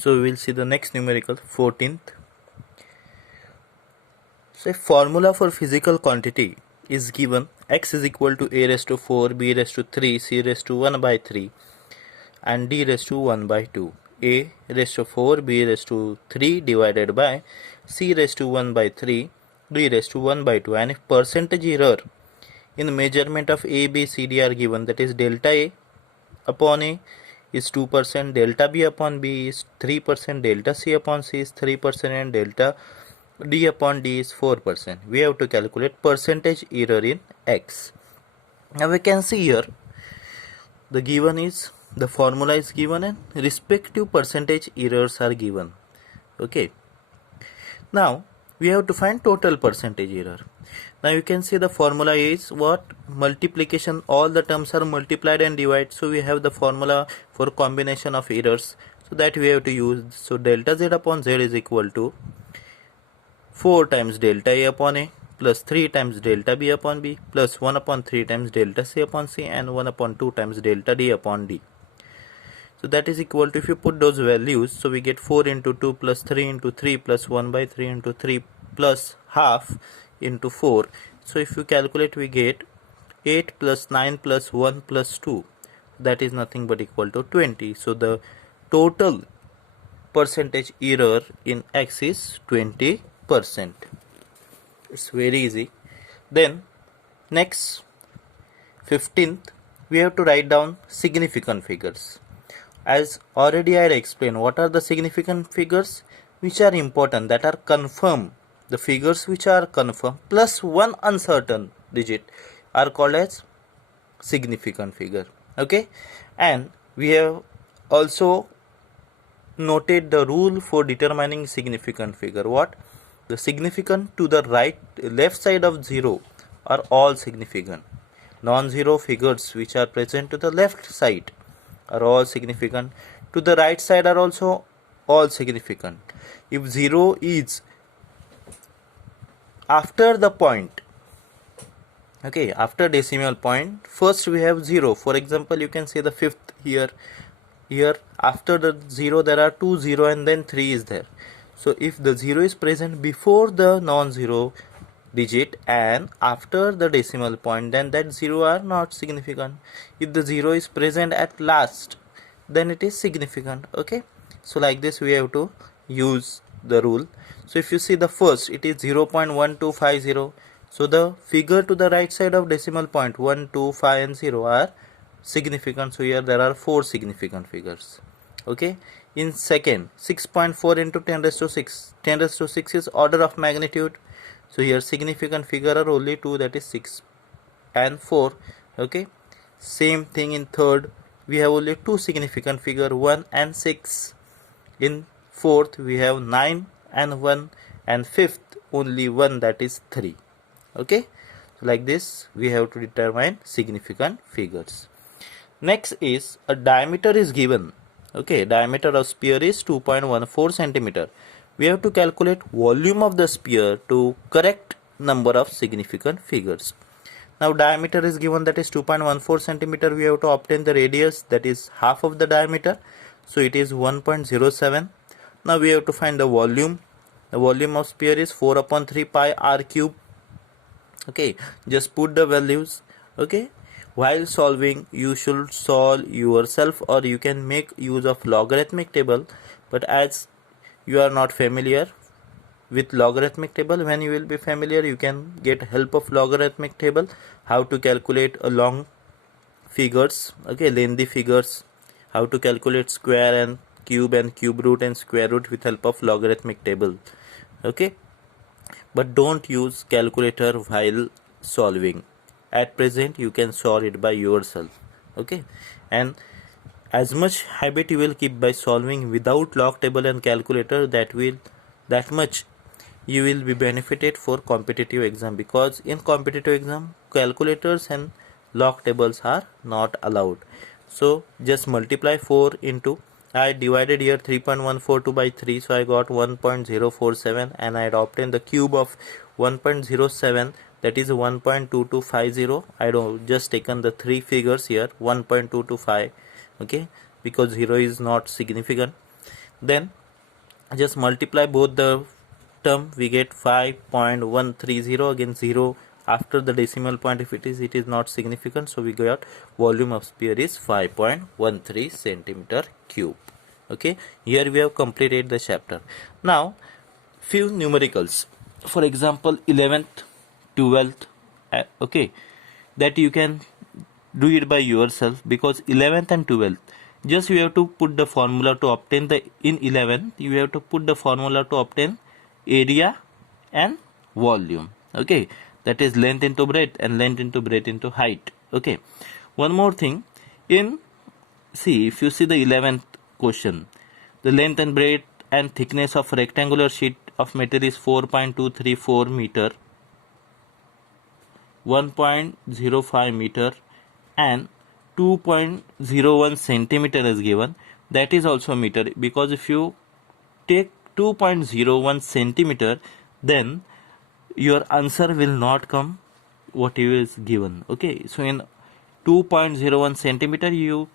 So we will see the next numerical 14th. So a formula for physical quantity is given: x is equal to a raised to 4, b raised to 3, c raised to 1 by 3 and d raised to 1 by 2. A raised to 4, b raised to 3 divided by c raised to 1 by 3, d raised to 1 by 2. And if percentage error in measurement of a, b, c, d are given, that is delta a upon a is 2%, delta b upon b is 3%, delta c upon c is 3%, and delta d upon d is 4%. We have to calculate percentage error in x. Now we can see here the formula is given and respective percentage errors are given. Okay. Now we have to find total percentage error. Now you can see the formula is what? Multiplication. All the terms are multiplied and divided. So we have the formula for combination of errors. So that we have to use. So delta z upon z is equal to 4 times delta a upon a plus 3 times delta b upon b plus 1 upon 3 times delta c upon c and 1 upon 2 times delta d upon d. So that is equal to, if you put those values, so we get 4 into 2 plus 3 into 3 plus 1 by 3 into 3 plus half into 4. So if you calculate, we get 8 plus 9 plus 1 plus 2. That is nothing but equal to 20. So the total percentage error in x is 20%. It's very easy. Then next 15th, we have to write down significant figures. As already I explained, what are the significant figures? Which are important, that are confirmed. The figures which are confirmed plus one uncertain digit are called as significant figure. Okay, and we have also noted the rule for determining significant figure. What? The significant to the left side of 0 are all significant. Non-zero figures which are present to the left side are all significant. To the right side are also all significant. If 0 is after the point, okay, after decimal point, first we have 0. For example, you can say the 5th here. Here after the 0 there are 2 0 and then 3 is there. So if the 0 is present before the non-zero digit and after the decimal point, then that 0 are not significant. If the 0 is present at last, then it is significant. Okay, so like this we have to use the rule. So if you see the first, it is 0.1250. So the figure to the right side of decimal point 1, 2, 5 and 0 are significant. So here there are 4 significant figures. Okay, in second, 6.4 into 10 raised to 6. 10 raised to 6 is order of magnitude. So here significant figure are only 2, that is 6 and 4. Okay, same thing in third, we have only 2 significant figure, 1 and 6. In fourth we have 9 and 1, and fifth only 1, that is 3. Okay, so like this we have to determine significant figures. Next is a diameter is given. Okay, diameter of sphere is 2.14 centimeter. We have to calculate volume of the sphere to correct number of significant figures. Now diameter is given, that is 2.14 centimeter. We have to obtain the radius, that is half of the diameter. So it is 1.07. Now we have to find the volume. The volume of sphere is 4 upon 3 pi r cube. Okay, just put the values. Okay, while solving you should solve yourself, or you can make use of logarithmic table, but as you are not familiar with logarithmic table, when you will be familiar, you can get help of logarithmic table, how to calculate a long figures, okay, lengthy figures, how to calculate square and cube root and square root with help of logarithmic table. Okay, but don't use calculator while solving. At present you can solve it by yourself. Okay, and as much habit you will keep by solving without log table and calculator, that much you will be benefited for competitive exam, because in competitive exam calculators and log tables are not allowed. So just multiply 4 into, I divided here 3.142 by 3, so I got 1.047, and I had obtained the cube of 1.07, that is 1.2250. I don't just taken the 3 figures here, 1.225. okay, because 0 is not significant. then just multiply both the term, we get 5.130, again 0 after the decimal point. If it is not significant, so we got volume of sphere is 5.13 centimeter cube. Okay, here we have completed the chapter. Now few numericals, for example 11th, 12th, okay, that you can do it by yourself, because 11th and 12th, just you have to put the formula to obtain the, in 11th you have to put the formula to obtain area and volume. Okay, that is length into breadth and length into breadth into height. Okay, one more thing, in, see, if you see the 11th question, the length and breadth and thickness of rectangular sheet of metal is 4.234 meter, 1.05 meter and 2.01 centimeter is given. That is also meter, because if you take 2.01 centimeter, then your answer will not come what is given. Okay, so in 2.01 centimeter, you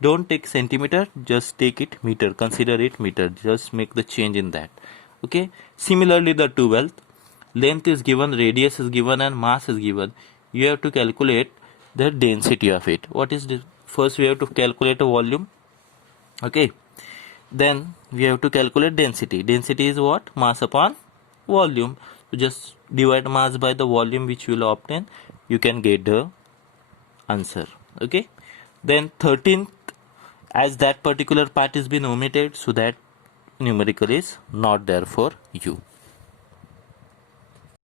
don't take centimeter, just take it meter, consider it meter, just make the change in that. Okay, similarly the 12th, length is given, radius is given and mass is given. You have to calculate the density of it. What is this? First we have to calculate a volume. Okay, then we have to calculate density. Density is what? Mass upon volume. So just divide mass by the volume which you will obtain, you can get the answer. Okay, then 13th, as that particular part is been omitted, so that numerical is not there for you.